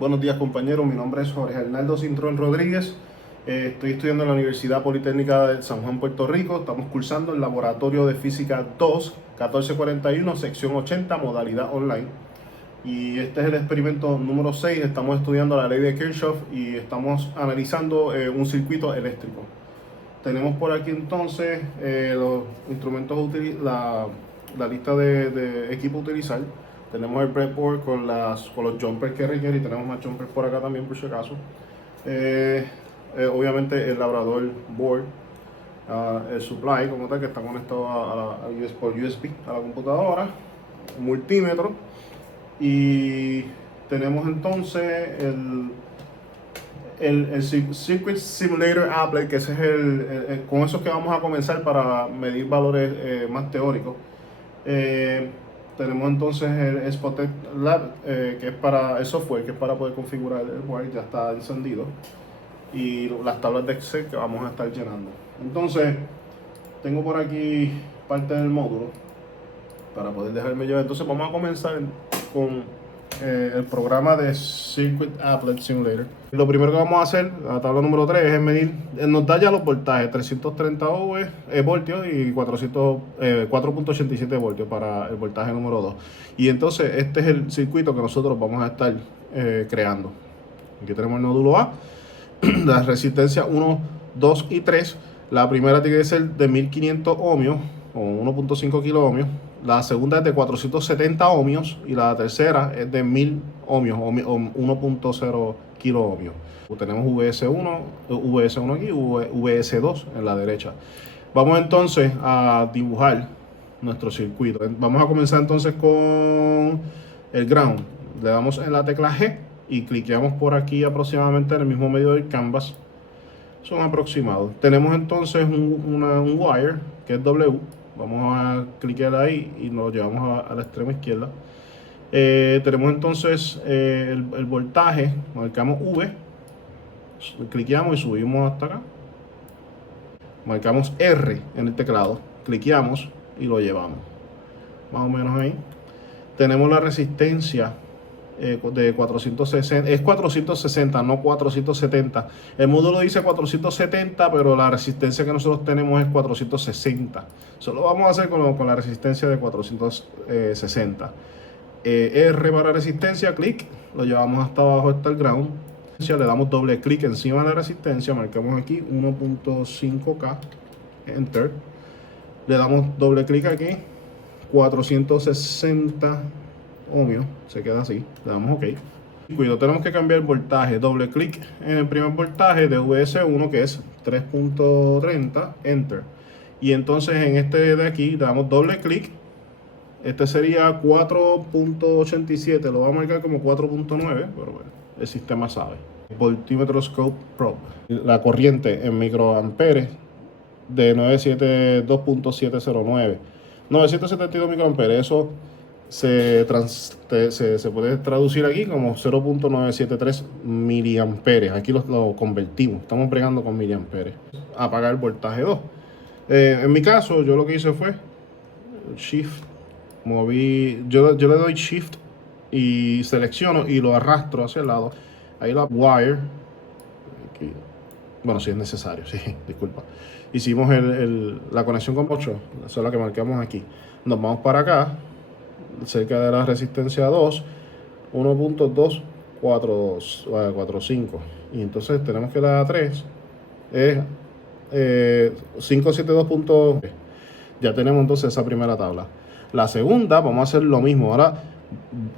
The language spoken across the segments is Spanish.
Buenos días, compañeros. Mi nombre es Jorge Arnaldo Cintrón Rodríguez. Estoy estudiando en la Universidad Politécnica de San Juan, Puerto Rico. Estamos cursando el Laboratorio de Física 2, 1441, sección 80, modalidad online. Y este es el experimento número 6. Estamos estudiando la ley de Kirchhoff y estamos analizando un circuito eléctrico. Tenemos por aquí entonces los instrumentos, la lista de equipo a utilizar. Tenemos el breadboard con los jumpers que requiere y tenemos más jumpers por acá también por si acaso. Obviamente el labrador board, el supply como tal que está conectado por USB a la computadora, un multímetro y tenemos entonces el Circuit Simulator Applet, que ese es con eso que vamos a comenzar para medir valores más teóricos. Tenemos entonces el Spotec Lab, que es para el software, que es para poder configurar el board, ya está encendido. Y las tablas de Excel que vamos a estar llenando. Entonces, tengo por aquí parte del módulo para poder dejarme llevar. Entonces, vamos a comenzar con el programa de Circuit Applet Simulator. Lo primero que vamos a hacer, la tabla número 3, es medir, nos da ya los voltajes, 330 voltios y 4.87 voltios para el voltaje número 2. Y entonces este es el circuito que nosotros vamos a estar creando. Aquí tenemos el nódulo A, la resistencia 1, 2 y 3. La primera tiene que ser de 1500 ohmios o 1.5 kilo ohmios. La segunda es de 470 ohmios y la tercera es de 1000 ohmios o 1.0 kilo ohmios. Tenemos VS1 aquí y VS2 en la derecha. Vamos entonces a dibujar nuestro circuito. Vamos a comenzar entonces con el ground. Le damos en la tecla G y cliqueamos por aquí aproximadamente en el mismo medio del canvas. Son aproximados. Tenemos entonces un wire que es W. Vamos a cliquear ahí y nos llevamos a la extrema izquierda. Tenemos entonces el voltaje, marcamos V, cliqueamos y subimos hasta acá. Marcamos R en el teclado, cliqueamos y lo llevamos. Más o menos ahí. Tenemos la resistencia de 460, es 460, no 470. El módulo dice 470, pero la resistencia que nosotros tenemos es 460. Solo vamos a hacer con la resistencia de 460. R para resistencia, clic, lo llevamos hasta abajo, hasta el ground. Le damos doble clic encima de la resistencia, marcamos aquí 1.5K, enter. Le damos doble clic aquí, 460 ohmios, se queda así, le damos OK. Cuidado, tenemos que cambiar el voltaje, doble clic en el primer voltaje de VS1 que es 3.30, enter. Y entonces en este de aquí le damos doble clic, este sería 4.87, lo va a marcar como 4.9, pero bueno, el sistema sabe. Voltímetro Scope Probe, la corriente en microamperes de 972.709, 972 microamperes, eso se puede traducir aquí como 0.973 miliamperes. Aquí lo convertimos, estamos bregando con miliamperes. Apagar el voltaje 2. En mi caso, yo lo que hice fue Shift, yo le doy Shift y selecciono y lo arrastro hacia el lado. Ahí la wire, aquí. Bueno, si es necesario, sí, disculpa. Hicimos la conexión con 8, esa es la que marcamos aquí. Nos vamos para acá, cerca de la resistencia 2, 1.245. Y entonces tenemos que la 3 es 572. Ya tenemos entonces esa primera tabla. La segunda, vamos a hacer lo mismo ahora,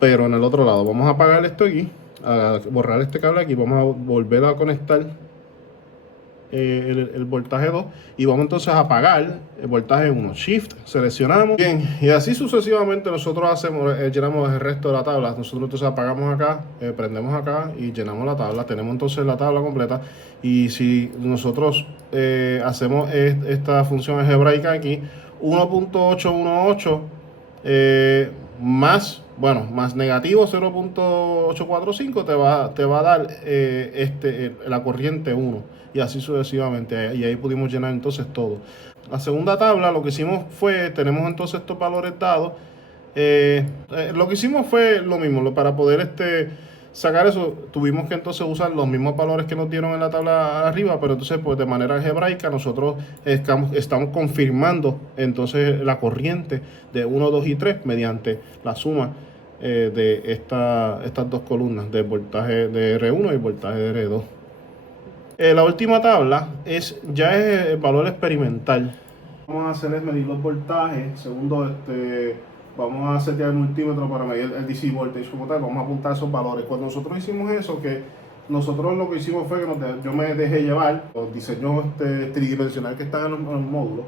pero en el otro lado. Vamos a apagar esto aquí, a borrar este cable aquí, vamos a volver a conectar el voltaje 2 y vamos entonces a apagar el voltaje 1. Shift, seleccionamos. Bien, y así sucesivamente nosotros hacemos, llenamos el resto de la tabla. Nosotros entonces apagamos acá, prendemos acá y llenamos la tabla. Tenemos entonces la tabla completa. Y si nosotros hacemos esta función algebraica aquí, 1.818 más negativo 0.845 te va a dar la corriente 1 y así sucesivamente, y ahí pudimos llenar entonces todo. La segunda tabla lo que hicimos fue, tenemos entonces estos valores dados, lo que hicimos fue lo mismo, para poder sacar eso, tuvimos que entonces usar los mismos valores que nos dieron en la tabla arriba, pero entonces pues de manera algebraica nosotros estamos confirmando entonces la corriente de 1, 2 y 3 mediante la suma de estas dos columnas, del voltaje de R1 y el voltaje de R2. La última tabla ya es el valor experimental. Vamos a hacer es medir los voltajes. Segundo, vamos a setear el multímetro para medir el DC voltage como tal. Vamos a apuntar esos valores. Cuando nosotros hicimos eso, nosotros lo que hicimos fue que yo me dejé llevar los diseños tridimensionales que están en los módulos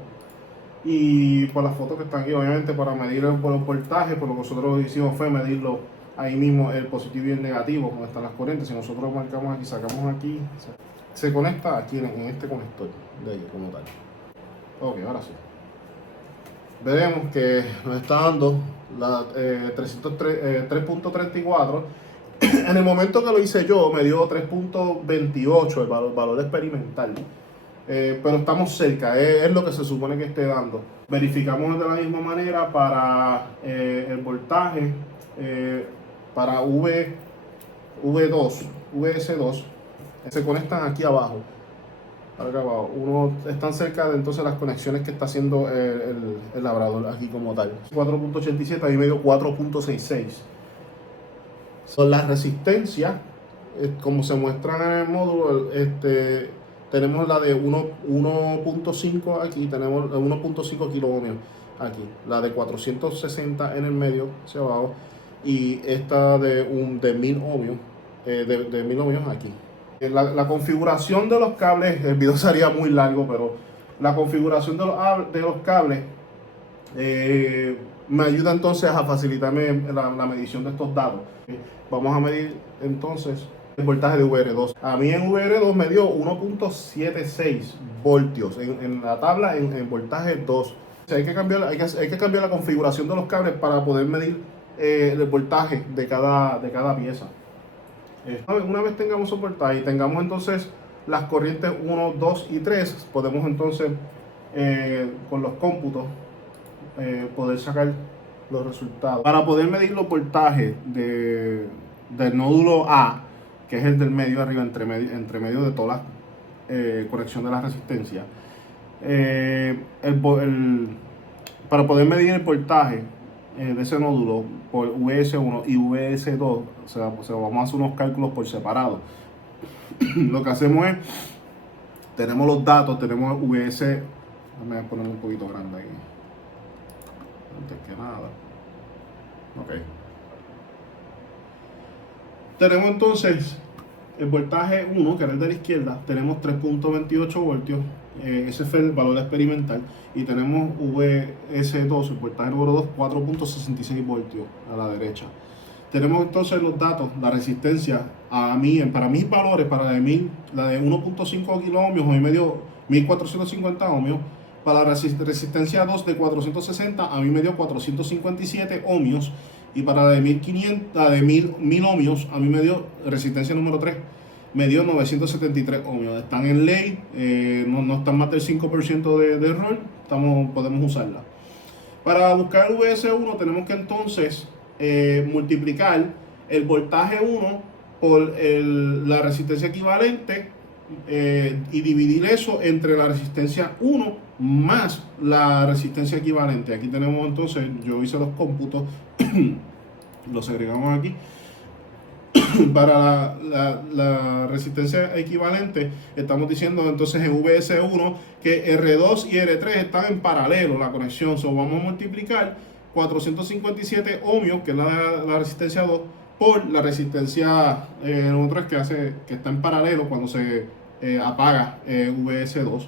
y por las fotos que están aquí, obviamente para medir los voltajes, pues lo que nosotros hicimos fue medirlo ahí mismo, el positivo y el negativo, donde están las corrientes. Si nosotros marcamos aquí, sacamos aquí, se conecta aquí en este conector de ahí como tal. Ok, ahora sí. Veremos que nos está dando la 3.34. En el momento que lo hice yo, me dio 3.28 el valor experimental. Pero estamos cerca, es lo que se supone que esté dando. Verificamos de la misma manera para el voltaje, para VS2, se conectan aquí abajo. Acá abajo. Están cerca de entonces las conexiones que está haciendo el labrador aquí como tal. 4.87, ahí me dio 4.66. Son las resistencias, como se muestran en el módulo, tenemos la de 1.5 aquí, tenemos 1.5 kiloohmios aquí, la de 460 en el medio hacia abajo y esta de 1000 ohmios, de 1000 ohmios aquí. La configuración de los cables, el video sería muy largo, pero la configuración de los cables me ayuda entonces a facilitarme la medición de estos datos. Vamos a medir entonces el voltaje de VR2. A mí en VR2 me dio 1.76 voltios. En la tabla en voltaje 2. O sea, hay que cambiar la configuración de los cables para poder medir el voltaje de cada pieza. Una vez tengamos esos voltajes y tengamos entonces las corrientes 1, 2 y 3, podemos entonces con los cómputos poder sacar los resultados. Para poder medir los voltajes del nódulo A, que es el del medio arriba, entre medio de toda la conexión de la resistencia, para poder medir el voltaje de ese nódulo por VS1 y VS2, o sea, vamos a hacer unos cálculos por separado. Lo que hacemos es, tenemos los datos, tenemos VS, déjame ponerlo un poquito grande aquí, antes que nada. Ok. Tenemos entonces el voltaje 1, que era el de la izquierda, tenemos 3.28 voltios, ese fue el valor experimental, y tenemos VS2, el voltaje número 2, 4.66 voltios a la derecha. Tenemos entonces los datos, la resistencia, para mis valores, para la de 1.5 kiloohmios, a mí me dio 1450 ohmios, para la resistencia 2 de 460, a mí me dio 457 ohmios, y para la de 1000 ohmios, a mí me dio resistencia número 3, me dio 973 ohmios. Están en ley, no están más del 5% de error, podemos usarla. Para buscar el VS1 tenemos que entonces multiplicar el voltaje 1 por la resistencia equivalente y dividir eso entre la resistencia 1 más la resistencia equivalente. Aquí tenemos entonces, yo hice los cómputos, los agregamos aquí. Para la resistencia equivalente, estamos diciendo entonces en VS1 que R2 y R3 están en paralelo la conexión. Vamos a multiplicar 457 ohmios, que es la resistencia 2, por la resistencia número 3 que está en paralelo cuando se apaga VS2.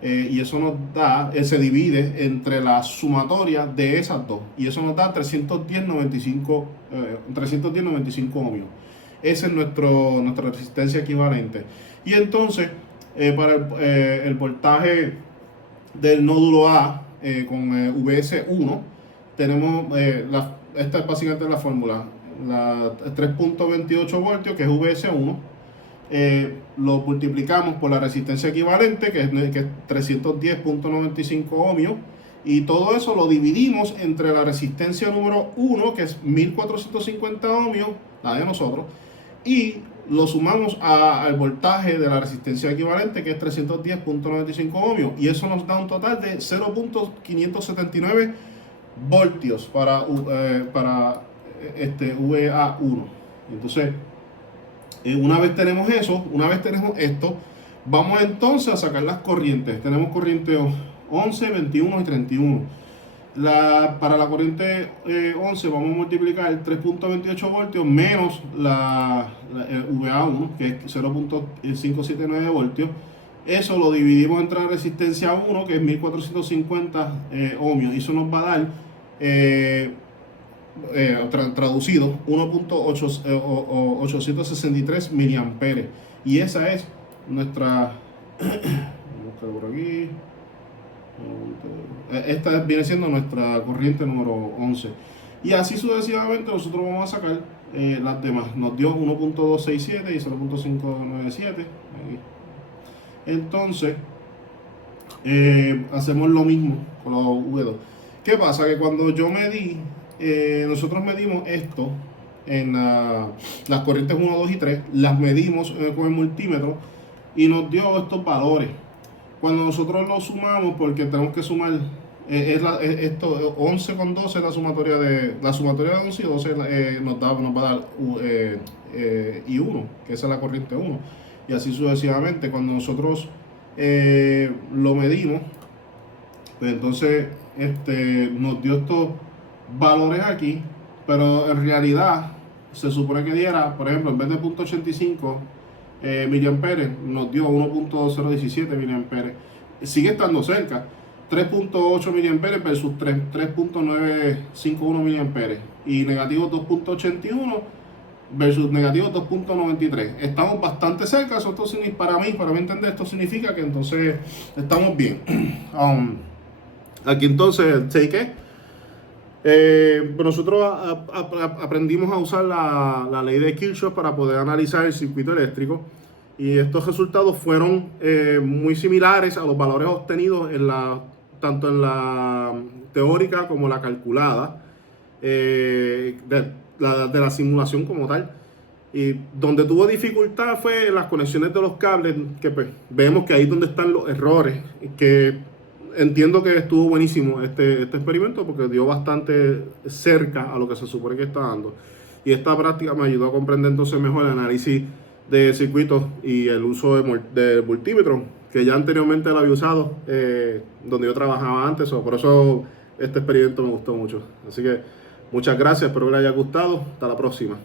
Y eso nos da, se divide entre la sumatoria de esas dos, y eso nos da 310.95 ohmios. Esa es nuestra resistencia equivalente. Y entonces para el voltaje del nódulo A con VS1 tenemos esta es básicamente la fórmula, la 3.28 voltios, que es VS1. Lo multiplicamos por la resistencia equivalente, que es 310.95 ohmios, y todo eso lo dividimos entre la resistencia número 1, que es 1450 ohmios, la de nosotros, y lo sumamos al voltaje de la resistencia equivalente, que es 310.95 ohmios, y eso nos da un total de 0.579 voltios para VA1. Entonces, una vez tenemos eso, una vez tenemos esto, vamos entonces a sacar las corrientes. Tenemos corriente 11, 21 y 31. Para la corriente 11 vamos a multiplicar 3.28 voltios menos VA1, que es 0.579 voltios. Eso lo dividimos entre la resistencia 1, que es 1450 ohmios, y eso nos va a dar, traducido, 1.863 miliamperes. Y esa es nuestra... Vamos a por aquí. Esta viene siendo nuestra corriente número 11. Y así sucesivamente nosotros vamos a sacar las demás. Nos dio 1.267 y 0.597. Entonces, hacemos lo mismo con los V2. ¿Qué pasa? Que cuando yo medí, nosotros medimos esto en las corrientes 1, 2 y 3, las medimos con el multímetro y nos dio estos valores. Cuando nosotros lo sumamos, porque tenemos que sumar, esto 11 con 12 es la sumatoria de 11 y 12 nos va a dar I1, que esa es la corriente 1, y así sucesivamente. Cuando nosotros lo medimos, pues entonces nos dio estos valores aquí, pero en realidad se supone que diera, por ejemplo, en vez de 0.85 miliamperes, nos dio 1.017 miliamperes. Sigue estando cerca. 3.8 miliamperes versus 3.951 miliamperes. Y negativo 2.81 versus negativo 2.93. Estamos bastante cerca. Eso para mí entender, esto significa que entonces estamos bien. Aquí entonces, ¿sé qué? Nosotros aprendimos a usar la ley de Kirchhoff para poder analizar el circuito eléctrico, y estos resultados fueron muy similares a los valores obtenidos tanto en la teórica como la calculada de la simulación como tal. Y donde tuvo dificultad fue en las conexiones de los cables, que pues, vemos que ahí es donde están los errores, que entiendo que estuvo buenísimo este experimento porque dio bastante cerca a lo que se supone que está dando. Y esta práctica me ayudó a comprender entonces mejor el análisis de circuitos y el uso del multímetro, que ya anteriormente lo había usado donde yo trabajaba antes. Por eso este experimento me gustó mucho. Así que muchas gracias, espero que les haya gustado. Hasta la próxima.